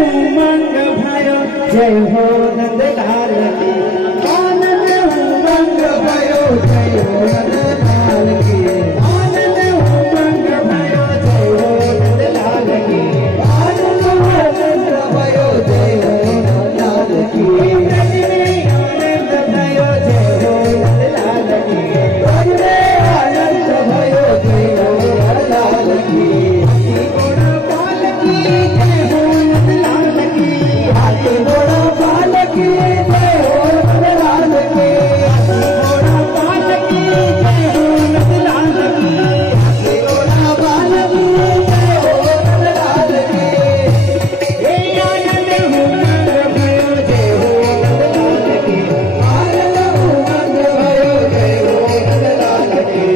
उमंग भयो जय हो नंदलाल की। आनंद उमंग भयो जय हो नंदलाल की। आनंद उमंग भयो जय हो नंदलाल की। आनंद उमंग भयो जय हो नंदलाल की। आनंद भयो जय हो नंदलाल की। आनंद भयो जय हो नंदलाल की। हाथी घोड़ा पाल की जय हो नंदलाल की। हाथी घोड़ा पाल की जय हो नंदलाल की। हाथी घोड़ा पाल की जय हो नंदलाल की। हे आनंद उमंग भयो जय हो नंदलाल की। आनंद उमंग भयो जय हो नंदलाल की।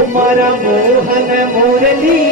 उमर मोहन मुरली